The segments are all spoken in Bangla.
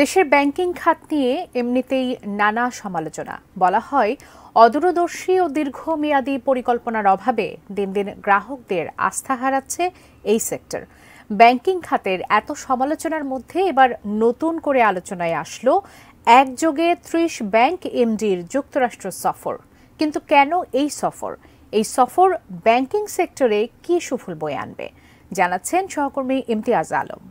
দেশের ব্যাংকিং খাত নিয়ে এমনিতেই নানা সমালোচনা। বলা হয় অদূরদর্শী ও দীর্ঘমেয়াদী পরিকল্পনার অভাবে দিন দিন গ্রাহকদের আস্থা হারাচ্ছে এই সেক্টর। ব্যাংকিং খাতের এত সমালোচনার মধ্যে এবার নতুন করে আলোচনায় আসলো একযোগে ৩০ ব্যাংক এমডির যুক্তরাষ্ট্র সফর। কিন্তু কেন এই সফর? এই সফর ব্যাংকিং সেক্টরে কি সুফল বয়ে আনবে জানাচ্ছেন সহকর্মী ইমতিয়াজ আলম।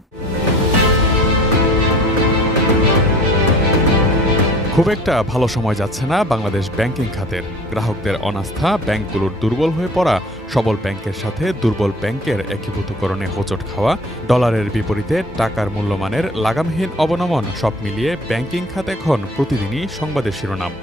খুব একটা ভালো সময় যাচ্ছে না বাংলাদেশ ব্যাংকিং খাতের। গ্রাহকদের অনাস্থা, ব্যাংকগুলোর দুর্বল হয়ে পড়া, সবল ব্যাংকের সাথে দুর্বল ব্যাংকের একীভূতকরণে হোঁচট খাওয়া, ডলারের বিপরীতে টাকার মূল্যমানের লাগামহীন অবনমন, সব মিলিয়ে ব্যাংকিং খাত এখন প্রতিদিনই সংবাদের শিরোনাম।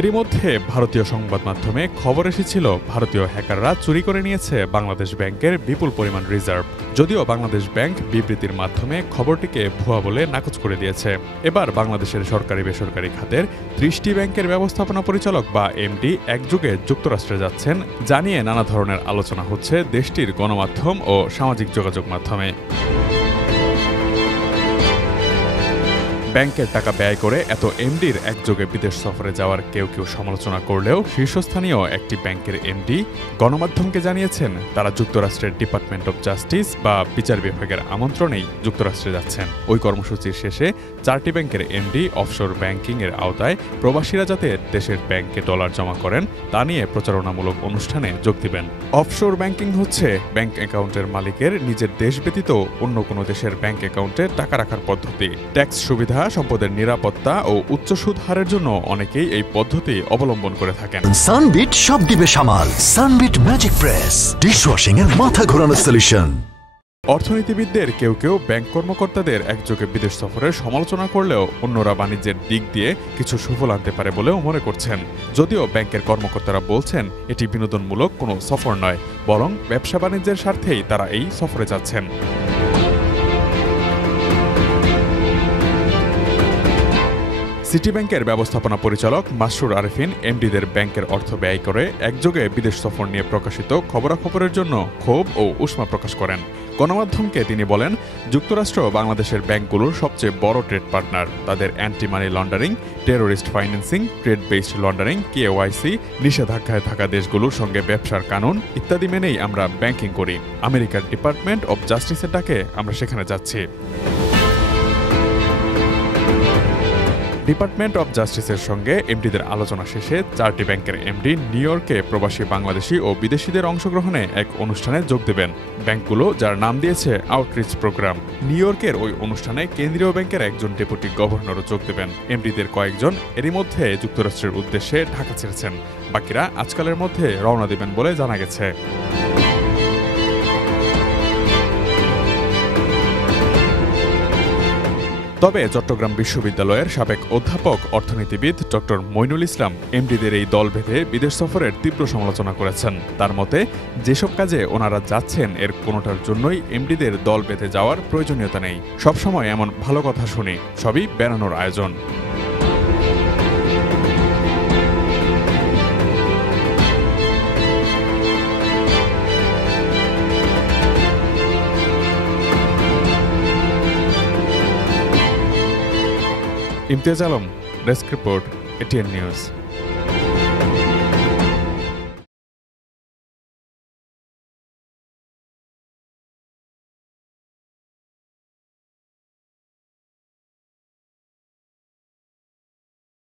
এরই মধ্যে ভারতীয় সংবাদ মাধ্যমে খবর এসেছিল ভারতীয় হ্যাকাররা চুরি করে নিয়েছে বাংলাদেশ ব্যাংকের বিপুল পরিমাণ রিজার্ভ। যদিও বাংলাদেশ ব্যাংক বিবৃতির মাধ্যমে খবরটিকে ভুয়া বলে নাকচ করে দিয়েছে। এবার বাংলাদেশের সরকারি বেসরকারি খাতের ৩০টি ব্যাংকের ব্যবস্থাপনা পরিচালক বা এমডি একযোগে যুক্তরাষ্ট্রে যাচ্ছেন, জানিয়ে নানা ধরনের আলোচনা হচ্ছে দেশটির গণমাধ্যম ও সামাজিক যোগাযোগ মাধ্যমে। ব্যাংকের টাকা ব্যয় করে এত এমডির একযোগে বিদেশ সফরে যাওয়ার কেউ কেউ সমালোচনা করলেও শীর্ষস্থানীয় একটি ব্যাংকের এমডি গণমাধ্যমকে জানিয়েছেন তারা যুক্তরাষ্ট্রের ডিপার্টমেন্ট অব জাস্টিস বা বিচার বিভাগের আমন্ত্রণেই যুক্তরাষ্ট্রে যাচ্ছেন। ওই কর্মসূচির শেষে 4টি ব্যাংকের এমডি অফশোর ব্যাংকিং এর আওতায় প্রবাসীরা যাতে দেশের ব্যাংকে ডলার জমা করেন তা নিয়ে প্রচারণামূলক অনুষ্ঠানে যোগ দিবেন। অফশোর ব্যাংকিং হচ্ছে ব্যাংক অ্যাকাউন্টের মালিকের নিজের দেশ ব্যতীত অন্য কোনো দেশের ব্যাংক অ্যাকাউন্টে টাকা রাখার পদ্ধতি। ট্যাক্স সুবিধা, সম্পদের নিরাপত্তা ও উচ্চ সুদ হারের জন্য অনেকেই এই পদ্ধতি অবলম্বন করে থাকেন। সানবিট সব দিবে সামাল। সানবিট ম্যাজিক প্রেস ডিশওয়াশিং এর মাথা ঘোরানো সলিউশন। অর্থনীতিবিদদের কেউ কেউ ব্যাংক কর্মকর্তাদের একযোগে বিদেশ সফরের সমালোচনা করলেও অন্যরা বাণিজ্যের দিক দিয়ে কিছু সুফল আনতে পারে বলেও মনে করছেন। যদিও ব্যাংকের কর্মকর্তারা বলছেন এটি বিনোদনমূলক কোনো সফর নয়, বরং ব্যবসা বাণিজ্যের স্বার্থেই তারা এই সফরে যাচ্ছেন। সিটি ব্যাংকের ব্যবস্থাপনা পরিচালক মাসরুর আরেফিন এমডিদের ব্যাংকের অর্থ ব্যয় করে একযোগে বিদেশ সফর নিয়ে প্রকাশিত খবরাখবরের জন্য ক্ষোভ ও উষ্মা প্রকাশ করেন। গণমাধ্যমকে তিনি বলেন, যুক্তরাষ্ট্র বাংলাদেশের ব্যাংকগুলোর সবচেয়ে বড় ট্রেড পার্টনার। তাদের anti money laundering, terrorist financing, trade based laundering, KYC, নিষেধাজ্ঞায় থাকা দেশগুলোর সঙ্গে ব্যবসার কানুন ইত্যাদি মেনেই আমরা ব্যাংকিং করি। আমেরিকার ডিপার্টমেন্ট অব জাস্টিসের ডাকে আমরা সেখানে যাচ্ছি। ডিপার্টমেন্ট অব জাস্টিসের সঙ্গে এমডিদের আলোচনা শেষে 4টি ব্যাংকের এমডি নিউ ইয়র্কে প্রবাসী বাংলাদেশি ও বিদেশিদের অংশগ্রহণে এক অনুষ্ঠানে যোগ দেবেন। ব্যাংকগুলো যার নাম দিয়েছে আউটরিচ প্রোগ্রাম। নিউ ইয়র্কের ওই অনুষ্ঠানে কেন্দ্রীয় ব্যাংকের একজন ডেপুটি গভর্নরও যোগ দেবেন। এমডিদের কয়েকজন এরই মধ্যে যুক্তরাষ্ট্রের উদ্দেশ্যে ঢাকা ছেড়েছেন, বাকিরা আজকালের মধ্যে রওনা দেবেন বলে জানা গেছে। তবে চট্টগ্রাম বিশ্ববিদ্যালয়ের সাবেক অধ্যাপক অর্থনীতিবিদ ডক্টর মইনুল ইসলাম এমডিদের এই দল বেঁধে বিদেশ সফরের তীব্র সমালোচনা করেছেন। তার মতে, যেসব কাজে ওনারা যাচ্ছেন এর কোনোটার জন্যই এমডিদের দল বেঁধে যাওয়ার প্রয়োজনীয়তা নেই। সবসময় এমন ভালো কথা শুনি, সবই বেড়ানোর আয়োজন। Imtiaz Alam, desk report, ATN news.